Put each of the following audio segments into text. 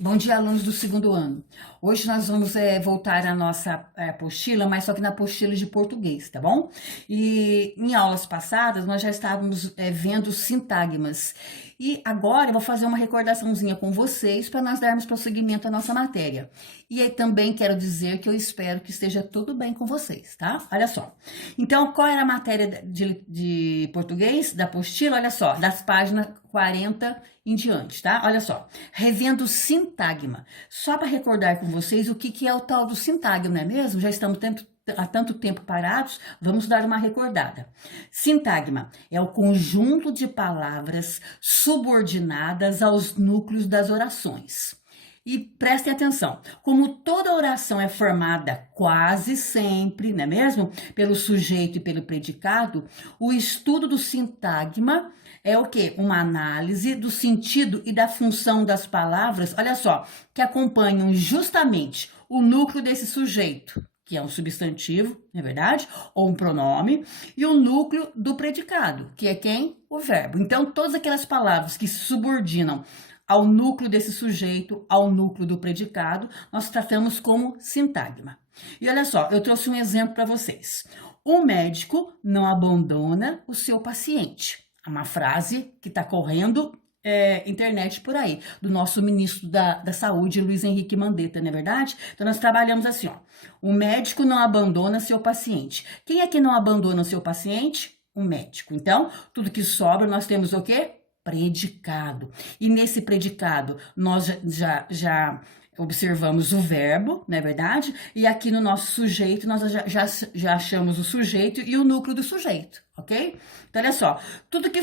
Bom dia, alunos do segundo ano. Hoje nós vamos voltar à nossa apostila, mas só que na apostila de português, tá bom? E em aulas passadas nós já estávamos vendo sintagmas. E agora eu vou fazer uma recordaçãozinha com vocês para nós darmos prosseguimento à nossa matéria. E aí também quero dizer que eu espero que esteja tudo bem com vocês, tá? Olha só. Então, qual era a matéria de português da apostila? Olha só, das páginas 40 em diante, tá? Olha só. Revendo sintagma. Só para recordar com vocês o que é o tal do sintagma, não é mesmo? Já estamos há tanto tempo parados, vamos dar uma recordada. Sintagma é o conjunto de palavras subordinadas aos núcleos das orações. E prestem atenção, como toda oração é formada quase sempre, não é mesmo? Pelo sujeito e pelo predicado, o estudo do sintagma é o quê? Uma análise do sentido e da função das palavras, olha só, que acompanham justamente o núcleo desse sujeito, que é um substantivo, não é verdade? Ou um pronome, e o núcleo do predicado, que é quem? O verbo. Então, todas aquelas palavras que se subordinam ao núcleo desse sujeito, ao núcleo do predicado, nós tratamos como sintagma. E olha só, eu trouxe um exemplo para vocês. O médico não abandona o seu paciente. É uma frase que está correndo internet por aí, do nosso ministro da Saúde, Luiz Henrique Mandetta, não é verdade? Então, nós trabalhamos assim, ó. O médico não abandona seu paciente. Quem é que não abandona o seu paciente? O médico. Então, tudo que sobra, nós temos o quê? Predicado. E nesse predicado, nós já observamos o verbo, não é verdade? E aqui no nosso sujeito, nós já achamos o sujeito e o núcleo do sujeito, ok? Então, olha só, tudo que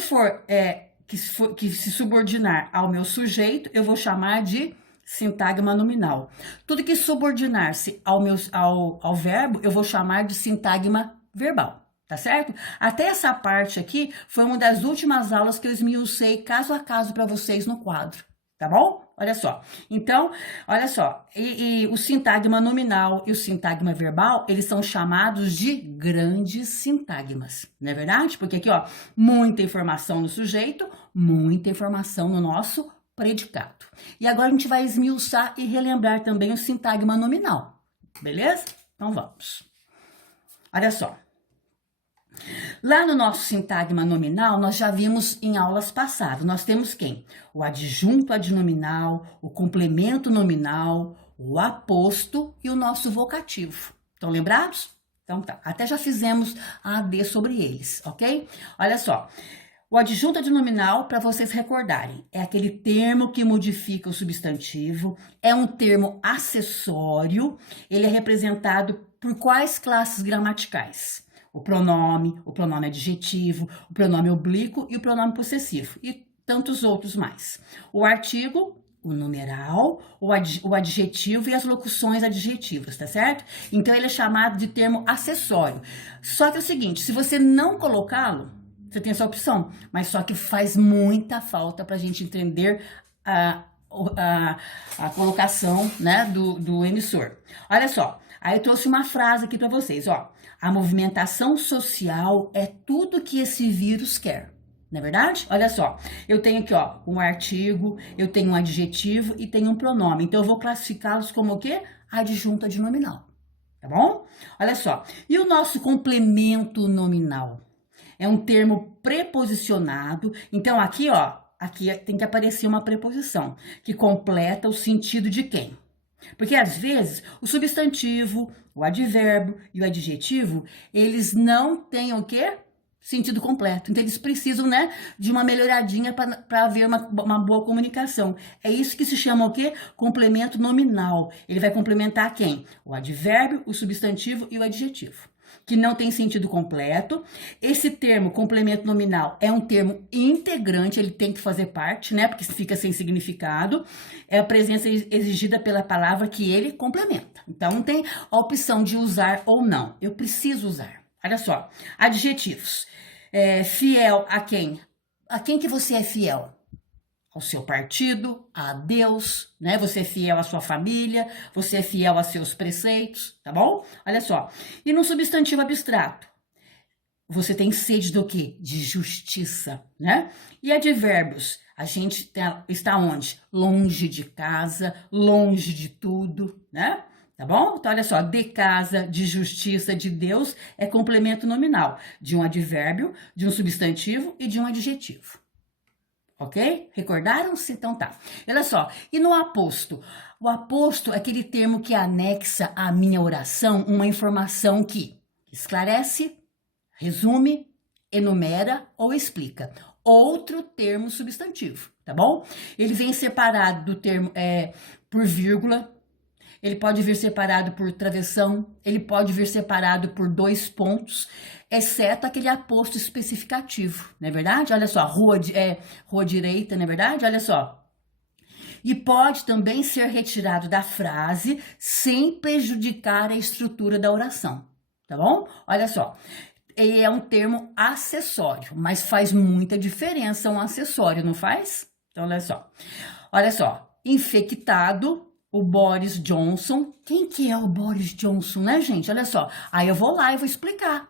que se subordinar ao meu sujeito, eu vou chamar de sintagma nominal. Tudo que subordinar-se ao verbo, eu vou chamar de sintagma verbal. Tá certo? Até essa parte aqui foi uma das últimas aulas que eu esmiucei caso a caso para vocês no quadro, tá bom? Olha só. Então, olha só, e o sintagma nominal e o sintagma verbal, eles são chamados de grandes sintagmas, não é verdade? Porque aqui, ó, muita informação no sujeito, muita informação no nosso predicado. E agora a gente vai esmiuçar e relembrar também o sintagma nominal, beleza? Então vamos. Olha só. Lá no nosso sintagma nominal, nós já vimos em aulas passadas, nós temos quem? O adjunto adnominal, o complemento nominal, o aposto e o nosso vocativo. Estão lembrados? Então tá, até já fizemos a AD sobre eles, ok? Olha só, o adjunto adnominal, para vocês recordarem, é aquele termo que modifica o substantivo, é um termo acessório, ele é representado por quais classes gramaticais? O pronome adjetivo, o pronome oblíquo e o pronome possessivo, e tantos outros mais. O artigo, o numeral, o adjetivo e as locuções adjetivas, tá certo? Então, ele é chamado de termo acessório. Só que é o seguinte, se você não colocá-lo, você tem essa opção, mas só que faz muita falta para a gente entender a colocação, né, do emissor. Olha só, aí eu trouxe uma frase aqui para vocês, ó. A movimentação social é tudo que esse vírus quer. Não é verdade? Olha só, eu tenho aqui, ó, um artigo, eu tenho um adjetivo e tenho um pronome. Então, eu vou classificá-los como o quê? Adjunto adnominal. Tá bom? Olha só. E o nosso complemento nominal? É um termo preposicionado. Então, aqui, ó, aqui tem que aparecer uma preposição que completa o sentido de quem? Porque, às vezes, o substantivo, o advérbio e o adjetivo, eles não têm o quê? Sentido completo. Então, eles precisam, né, de uma melhoradinha para haver uma boa comunicação. É isso que se chama o quê? Complemento nominal. Ele vai complementar quem? O advérbio, o substantivo e o adjetivo, que não tem sentido completo. Esse termo, complemento nominal, é um termo integrante, ele tem que fazer parte, né? Porque fica sem significado. É a presença exigida pela palavra que ele complementa. Então, não tem a opção de usar ou não. Eu preciso usar. Olha só, adjetivos. Fiel a quem? A quem que você é fiel? Ao seu partido, a Deus, né? Você é fiel à sua família, você é fiel a seus preceitos, tá bom? Olha só. E no substantivo abstrato, você tem sede do quê? De justiça, né? E advérbios, A gente está onde? Longe de casa, longe de tudo, né? Tá bom? Então, olha só, de casa, de justiça, de Deus é complemento nominal de um advérbio, de um substantivo e de um adjetivo. Ok? Recordaram-se? Então tá. Olha só, e no aposto? O aposto é aquele termo que anexa à minha oração uma informação que esclarece, resume, enumera ou explica. Outro termo substantivo, tá bom? Ele vem separado do termo por vírgula, ele pode vir separado por travessão, ele pode vir separado por 2 pontos, exceto aquele aposto especificativo, não é verdade? Olha só, rua direita, não é verdade? Olha só. E pode também ser retirado da frase sem prejudicar a estrutura da oração, tá bom? Olha só, é um termo acessório, mas faz muita diferença um acessório, não faz? Então, olha só, infectado, o Boris Johnson. Quem que é o Boris Johnson, né, gente? Olha só, aí eu vou lá e vou explicar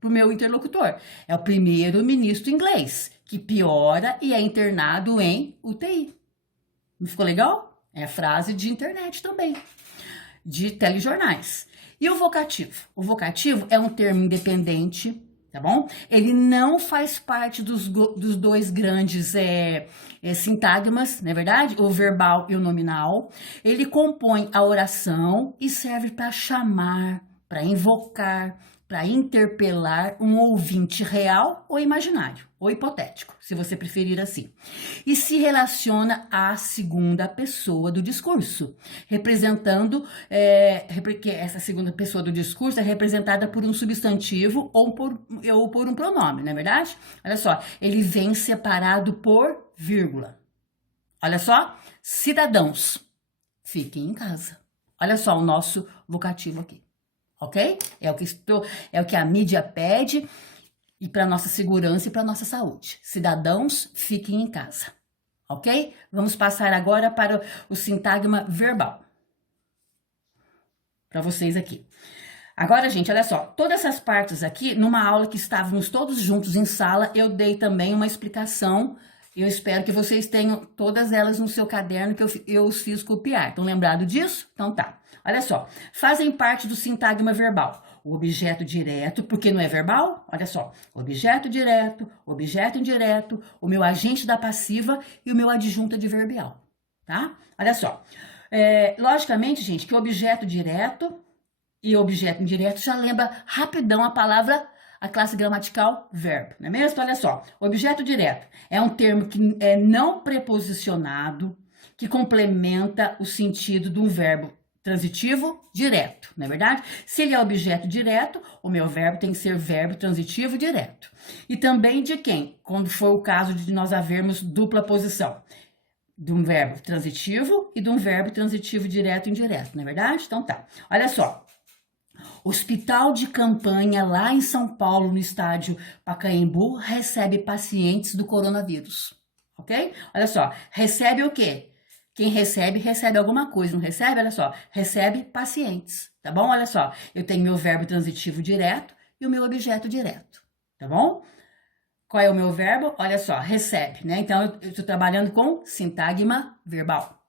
pro meu interlocutor. É o primeiro-ministro inglês, que piora e é internado em UTI. Não ficou legal? É frase de internet também, de telejornais. E o vocativo? O vocativo é um termo independente, tá bom? Ele não faz parte dos 2 grandes sintagmas, não é verdade? O verbal e o nominal. Ele compõe a oração e serve para chamar, para invocar, para interpelar um ouvinte real ou imaginário, ou hipotético, se você preferir assim. E se relaciona à segunda pessoa do discurso, representando, porque essa segunda pessoa do discurso é representada por um substantivo ou por um pronome, não é verdade? Olha só, ele vem separado por vírgula. Olha só, cidadãos, fiquem em casa. Olha só o nosso vocativo aqui. Ok? É o que a mídia pede e para nossa segurança e para nossa saúde. Cidadãos, fiquem em casa. Ok? Vamos passar agora para o sintagma verbal. Para vocês aqui. Agora, gente, olha só. Todas essas partes aqui, numa aula que estávamos todos juntos em sala, eu dei também uma explicação. Eu espero que vocês tenham todas elas no seu caderno que eu os fiz copiar. Estão lembrados disso? Então tá. Olha só, fazem parte do sintagma verbal. O objeto direto, porque não é verbal, olha só. Objeto direto, objeto indireto, o meu agente da passiva e o meu adjunto adverbial, tá? Olha só. Logicamente, gente, que objeto direto e objeto indireto já lembra rapidão a classe gramatical verbo, não é mesmo? Olha só, objeto direto é um termo que é não preposicionado, que complementa o sentido de um verbo transitivo direto, não é verdade? Se ele é objeto direto, o meu verbo tem que ser verbo transitivo direto. E também de quem? Quando for o caso de nós havermos dupla posição. De um verbo transitivo e de um verbo transitivo direto e indireto, não é verdade? Então tá. Olha só. Hospital de campanha lá em São Paulo, no estádio Pacaembu, recebe pacientes do coronavírus. Ok? Olha só. Recebe o quê? Quem recebe, recebe alguma coisa, não recebe? Olha só, recebe pacientes, tá bom? Olha só, eu tenho meu verbo transitivo direto e o meu objeto direto, tá bom? Qual é o meu verbo? Olha só, recebe, né? Então, eu estou trabalhando com sintagma verbal.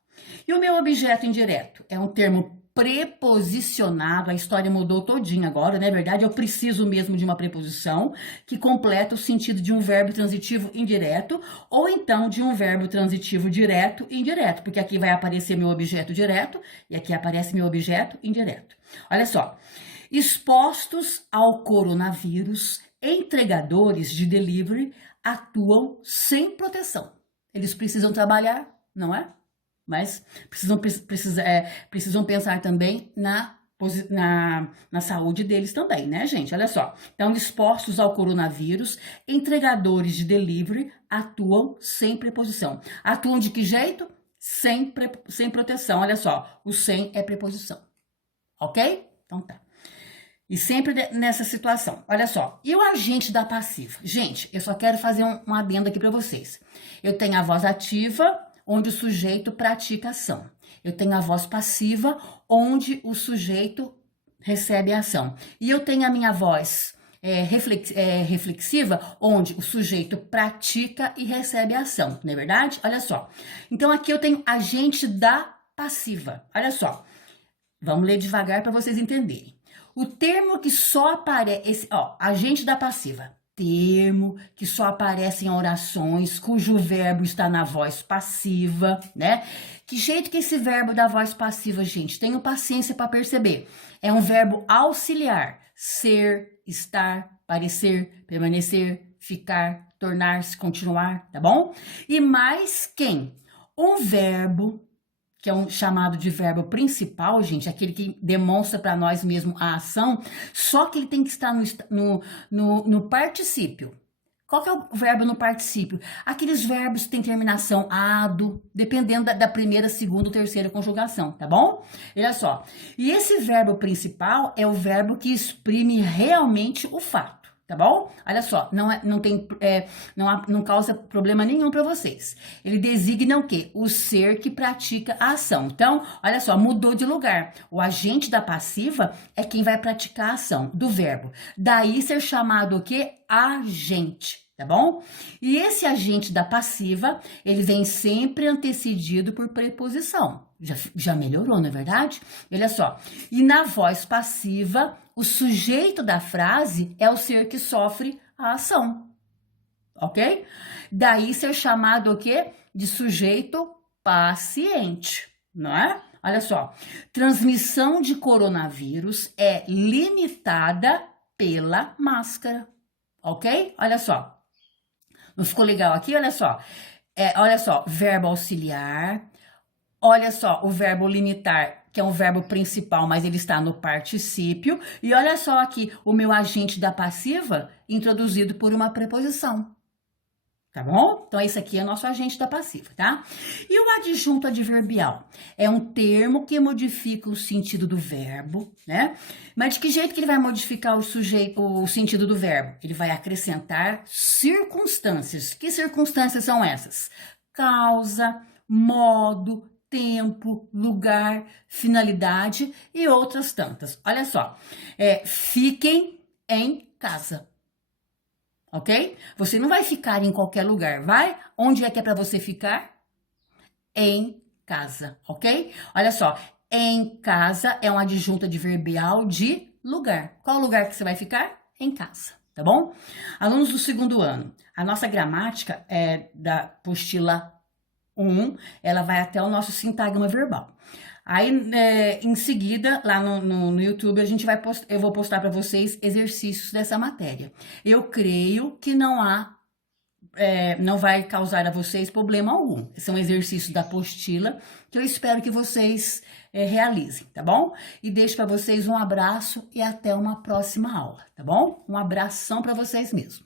E o meu objeto indireto? É um termo preposicionado, a história mudou todinha agora, não é verdade? Eu preciso mesmo de uma preposição que completa o sentido de um verbo transitivo indireto ou então de um verbo transitivo direto e indireto, porque aqui vai aparecer meu objeto direto e aqui aparece meu objeto indireto. Olha só, expostos ao coronavírus, entregadores de delivery atuam sem proteção. Eles precisam trabalhar, não é? Mas precisam pensar também na saúde deles também, né, gente? Olha só. Então, expostos ao coronavírus, entregadores de delivery atuam sem preposição. Atuam de que jeito? Sem proteção. Olha só, o sem é preposição. Ok? Então tá. E sempre nessa situação. Olha só. E o agente da passiva? Gente, eu só quero fazer um adendo aqui para vocês. Eu tenho a voz ativa, onde o sujeito pratica ação. Eu tenho a voz passiva, onde o sujeito recebe a ação. E eu tenho a minha voz reflexiva, onde o sujeito pratica e recebe a ação, não é verdade? Olha só. Então aqui eu tenho agente da passiva. Olha só. Vamos ler devagar para vocês entenderem. O termo que só aparece, agente da passiva. Termo que só aparece em orações cujo verbo está na voz passiva, né? Que jeito que esse verbo da voz passiva, gente? Tenham paciência para perceber. É um verbo auxiliar. Ser, estar, parecer, permanecer, ficar, tornar-se, continuar, tá bom? E mais quem? Um verbo que é um chamado de verbo principal, gente, aquele que demonstra para nós mesmo a ação, só que ele tem que estar no particípio. Qual que é o verbo no particípio? Aqueles verbos que têm terminação ado, dependendo da primeira, segunda ou terceira conjugação, tá bom? Olha só. E esse verbo principal é o verbo que exprime realmente o fato. Tá bom? Olha só, não causa problema nenhum para vocês. Ele designa o quê? O ser que pratica a ação. Então, olha só, mudou de lugar. O agente da passiva é quem vai praticar a ação do verbo. Daí ser chamado o quê? Agente. Tá bom? E esse agente da passiva, ele vem sempre antecedido por preposição. Já melhorou, não é verdade? Olha só. E na voz passiva, o sujeito da frase é o ser que sofre a ação. Ok? Daí ser chamado o quê? De sujeito paciente, não é? Olha só. Transmissão de coronavírus é limitada pela máscara. Ok? Olha só. Não ficou legal aqui? Olha só. Olha só, verbo auxiliar. Olha só, o verbo limitar, que é um verbo principal, mas ele está no particípio. E olha só aqui, o meu agente da passiva, introduzido por uma preposição. Tá bom? Então, esse aqui é nosso agente da passiva, tá? E o adjunto adverbial? É um termo que modifica o sentido do verbo, né? Mas de que jeito que ele vai modificar o sentido do verbo? Ele vai acrescentar circunstâncias. Que circunstâncias são essas? Causa, modo, tempo, lugar, finalidade e outras tantas. Olha só. Fiquem em casa. Ok? Você não vai ficar em qualquer lugar, vai? Onde é que é para você ficar? Em casa, ok? Olha só, em casa é um adjunto adverbial de lugar. Qual lugar que você vai ficar? Em casa, tá bom? Alunos do segundo ano, a nossa gramática é da apostila 1, ela vai até o nosso sintagma verbal. Aí, em seguida, lá no YouTube, eu vou postar para vocês exercícios dessa matéria. Eu creio que não vai causar a vocês problema algum. São exercícios da apostila que eu espero que vocês realizem, tá bom? E deixo para vocês um abraço e até uma próxima aula, tá bom? Um abração para vocês mesmo.